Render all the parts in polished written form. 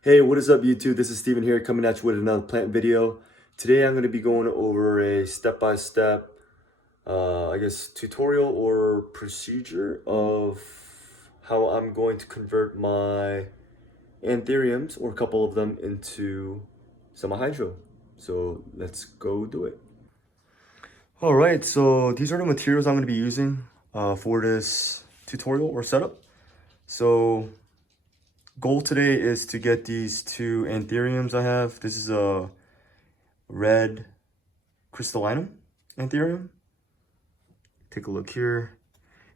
Hey, what is up YouTube? This is Steven here coming at you with another plant video. Today I'm going to be going over a step-by-step, I guess, tutorial or procedure of how I'm going to convert my Anthuriums, or a couple of them, into semi-hydro. So let's go do it. Alright, so these are the materials I'm going to be using for this tutorial or setup. So goal today is to get these two Anthuriums I have. This is a red crystallinum Anthurium. Take a look here.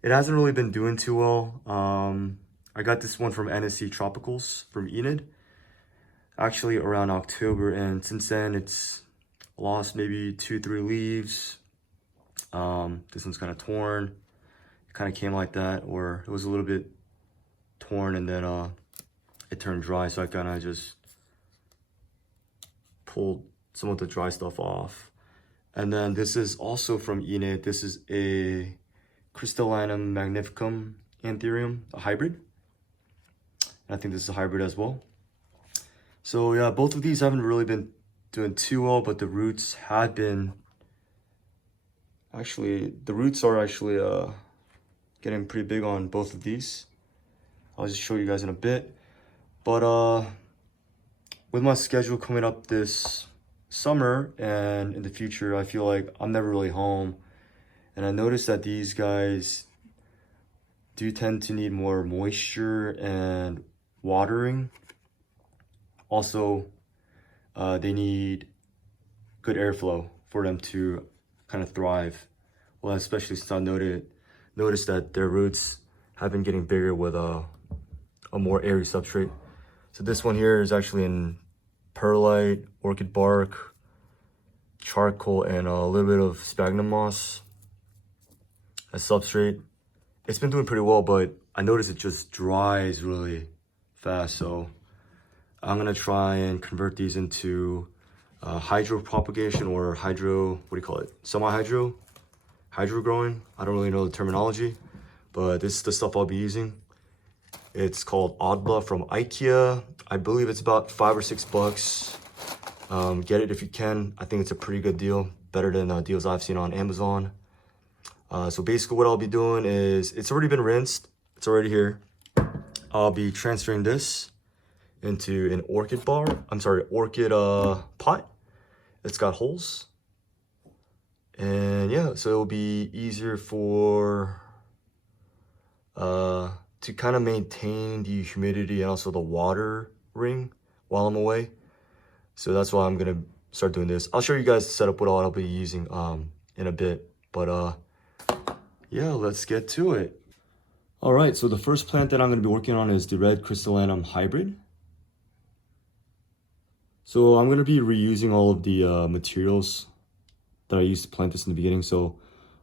It hasn't really been doing too well. I got this one from NSC Tropicals from Enid, actually around October, and since then it's lost maybe 2-3 leaves. This one's kind of torn. It kind of came like that, or it was a little bit torn and then it turned dry, so I kind of just pulled some of the dry stuff off. And then this is also from Enid. This is a Crystallinum magnificum Anthurium, a hybrid. And I think this is a hybrid as well. So yeah, both of these haven't really been doing too well, but the roots had been the roots are actually getting pretty big on both of these. I'll just show you guys in a bit. But with my schedule coming up this summer and in the future, I feel like I'm never really home. And I noticed that these guys do tend to need more moisture and watering. Also, they need good airflow for them to kind of thrive. Well, especially since I noticed that their roots have been getting bigger with a more airy substrate. So this one here is actually in perlite, orchid bark, charcoal, and a little bit of sphagnum moss as substrate. It's been doing pretty well, but I noticed it just dries really fast. So I'm gonna try and convert these into hydro propagation, or hydro, what do you call it? Semi-hydro? Hydro growing? I don't really know the terminology, but this is the stuff I'll be using. It's called ODLA from Ikea. I believe it's about $5 or $6. Get it if you can. I think it's a pretty good deal, better than deals I've seen on Amazon. So basically what I'll be doing is, it's already been rinsed. It's already here. I'll be transferring this into an orchid pot. It's got holes. And yeah, so it'll be easier for to kind of maintain the humidity and also the watering while I'm away. So that's why I'm gonna start doing this. I'll show you guys the setup, what I'll be using in a bit. But yeah, let's get to it. All right, so the first plant that I'm gonna be working on is the red crystallinum hybrid. So I'm gonna be reusing all of the materials that I used to plant this in the beginning. So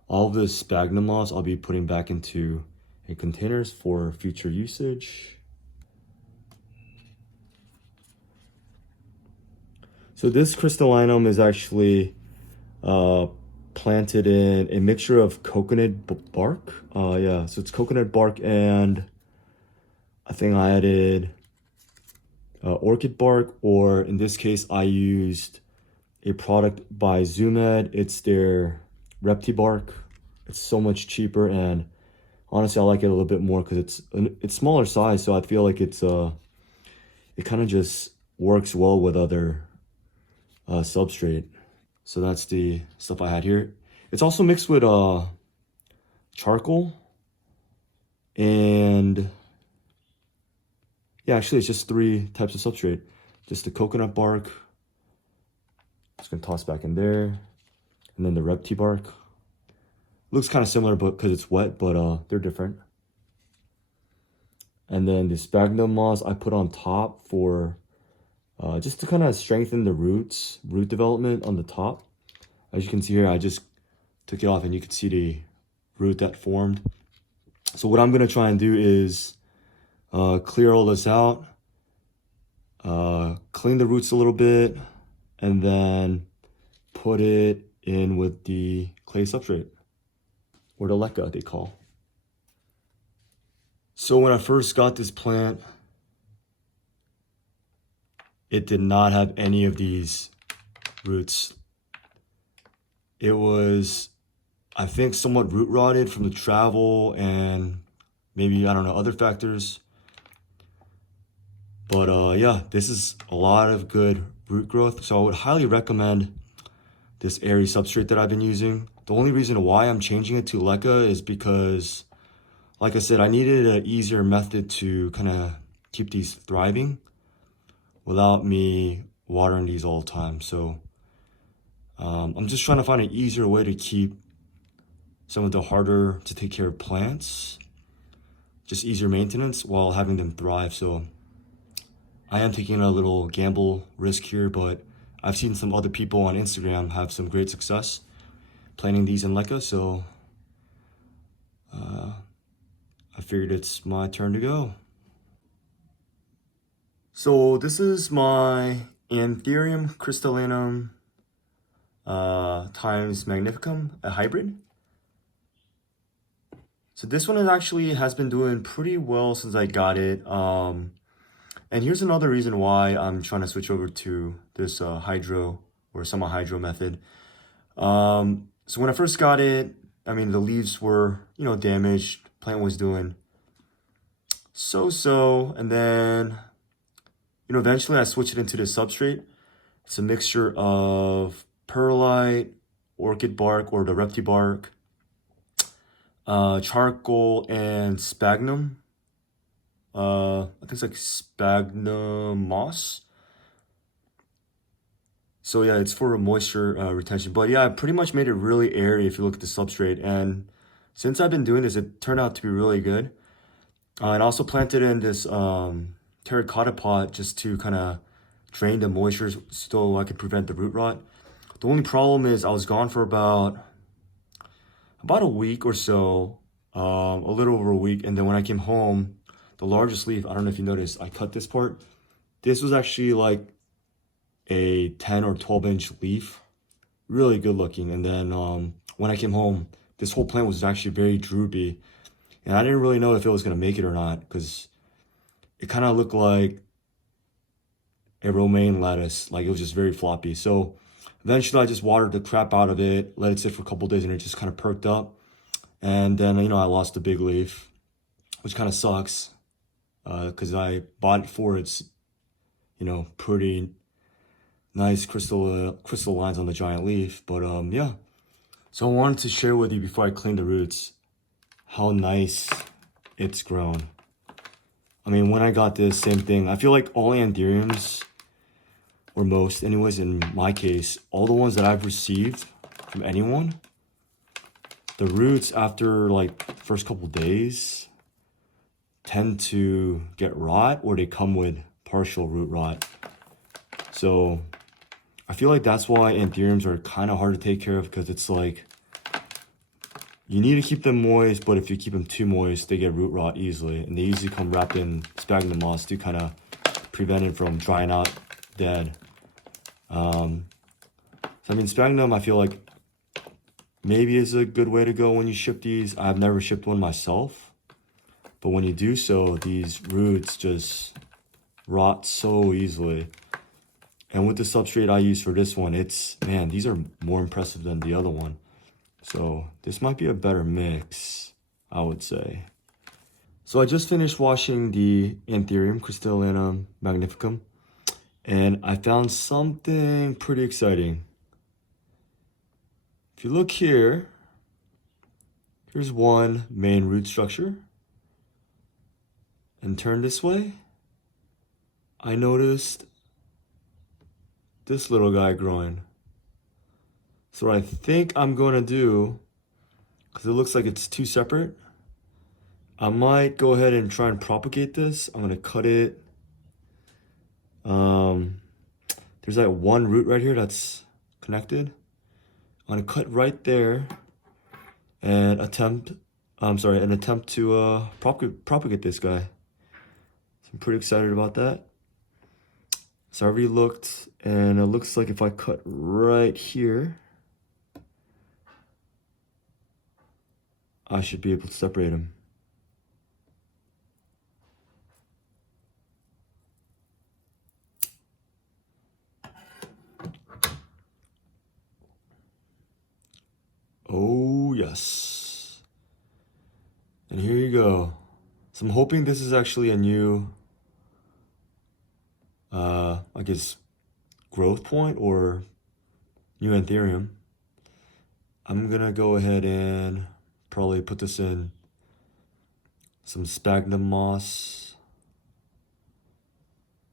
all of the sphagnum moss I'll be putting back into containers for future usage. So this crystallinum is actually planted in a mixture of coconut bark. Yeah, so it's coconut bark, and I think I added orchid bark, or in this case I used a product by Zoomed. It's their Repti-bark. It's so much cheaper, and honestly I like it a little bit more because it's smaller size, so I feel like it kind of just works well with other substrate. So that's the stuff I had here. It's also mixed with charcoal, and yeah, actually it's just 3 types of substrate. Just the coconut bark, just gonna toss back in there, and then the Repti-bark. Looks kind of similar but because it's wet, but they're different. And then the sphagnum moss I put on top for just to kind of strengthen the root development on the top. As you can see here, I just took it off and you can see the root that formed. So what I'm gonna try and do is clear all this out, clean the roots a little bit, and then put it in with the clay substrate, or the leca they call. So when I first got this plant, it did not have any of these roots. It was, I think, somewhat root rotted from the travel and maybe, I don't know, other factors. But yeah, this is a lot of good root growth. So I would highly recommend this Airy substrate that I've been using. The only reason why I'm changing it to leca is because, like I said, I needed an easier method to kind of keep these thriving without me watering these all the time. So I'm just trying to find an easier way to keep some of the harder to take care of plants, just easier maintenance while having them thrive. So I am taking a little gamble risk here, but I've seen some other people on Instagram have some great success planting these in leca, so I figured it's my turn to go. So this is my Anthurium crystallinum times magnificum, a hybrid. So this one actually has been doing pretty well since I got it. And here's another reason why I'm trying to switch over to this hydro or semi-hydro method. So when I first got it, I mean, the leaves were, damaged. Plant was doing so-so. And then, eventually I switched it into this substrate. It's a mixture of perlite, orchid bark or the Repti-bark, charcoal, and sphagnum. I think it's like sphagnum moss. So yeah, it's for moisture retention. But yeah, I pretty much made it really airy if you look at the substrate. And since I've been doing this, it turned out to be really good. And I also planted in this terracotta pot just to kind of drain the moisture so I could prevent the root rot. The only problem is I was gone for about a week or so, a little over a week. And then when I came home, the largest leaf, I don't know if you noticed, I cut this part. This was actually like a 10 or 12 inch leaf, really good looking. And then when I came home, this whole plant was actually very droopy, and I didn't really know if it was gonna make it or not because it kind of looked like a romaine lettuce, like it was just very floppy. So eventually I just watered the crap out of it, let it sit for a couple days, and it just kind of perked up. And then I lost the big leaf, which kind of sucks because I bought it for its pretty nice crystal lines on the giant leaf. But yeah, so I wanted to share with you before I clean the roots how nice it's grown. I mean, when I got this, same thing. I feel like all Anthuriums, or most anyways, in my case, all the ones that I've received from anyone, the roots after like first couple days tend to get rot, or they come with partial root rot. So I feel like that's why Anthuriums are kind of hard to take care of, because it's like you need to keep them moist, but if you keep them too moist, they get root rot easily. And they usually come wrapped in sphagnum moss to kind of prevent it from drying out dead. So I mean, sphagnum, I feel like maybe is a good way to go when you ship these. I've never shipped one myself, but when you do so, these roots just rot so easily. And with the substrate I use for this one, man, these are more impressive than the other one. So this might be a better mix, I would say. So I just finished washing the Anthurium crystallinum magnificum, and I found something pretty exciting. If you look here, here's one main root structure. And turn this way, I noticed this little guy growing. So what I think I'm going to do, because it looks like it's two separate, I might go ahead and try and propagate this. I'm going to cut it. There's like one root right here that's connected. I'm going to cut right there and attempt to propagate this guy. So I'm pretty excited about that. So I already looked, and it looks like if I cut right here, I should be able to separate them. Yes. And here you go. So I'm hoping this is actually a new, I guess, growth point or new Anthurium. I'm gonna go ahead and probably put this in some sphagnum moss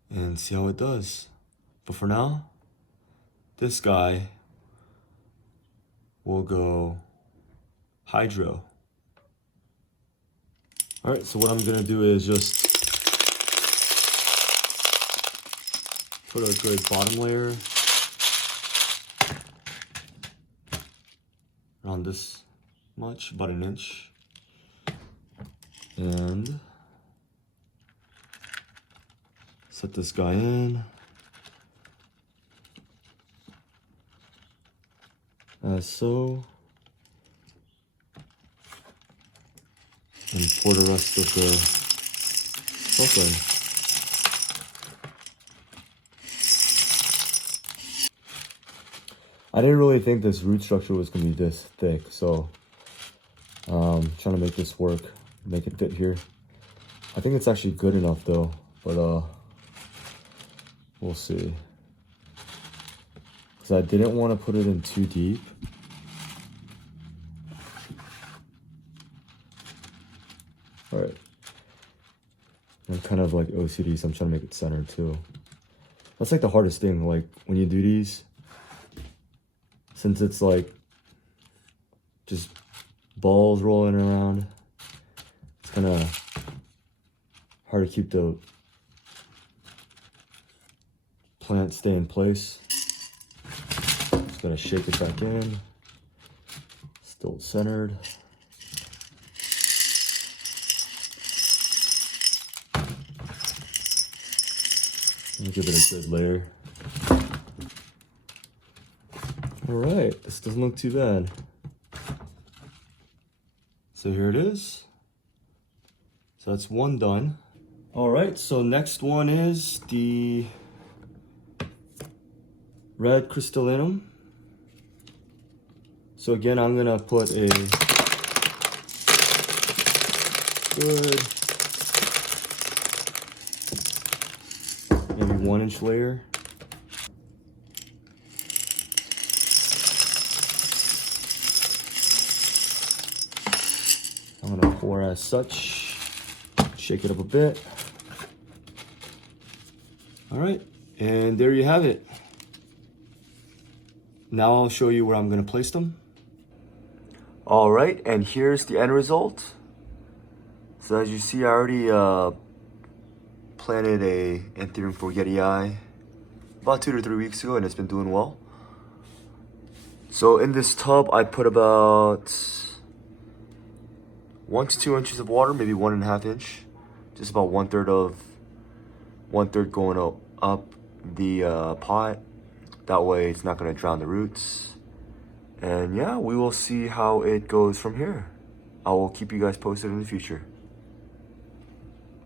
and see how it does. But for now, this guy will go hydro. All right, so what I'm gonna do is just put a good bottom layer around this much, about an inch. And set this guy in. As so. And pour the rest of the stuff in. I didn't really think this root structure was going to be this thick, so trying to make this work, make it fit here. I think it's actually good enough though, but we'll see. Because I didn't want to put it in too deep. All right. I'm kind of like OCD, so I'm trying to make it centered too. That's like the hardest thing, like when you do these, since it's like just balls rolling around, it's kind of hard to keep the plant stay in place. Just gotta shake it back in. Still centered. Let me give it a good layer. All right, this doesn't look too bad. So here it is. So that's one done. All right, so next one is the red crystallinum. So again, I'm gonna put a good maybe 1 inch layer. I'm gonna pour as such, shake it up a bit. All right, and there you have it. Now I'll show you where I'm gonna place them. All right, and here's the end result. So as you see, I already planted a Anthurium forgetii about 2 to 3 weeks ago, and it's been doing well. So in this tub, I put about 1 to 2 inches of water, maybe 1.5 inch, just about one third going up the pot. That way it's not gonna drown the roots. And yeah, we will see how it goes from here. I will keep you guys posted in the future.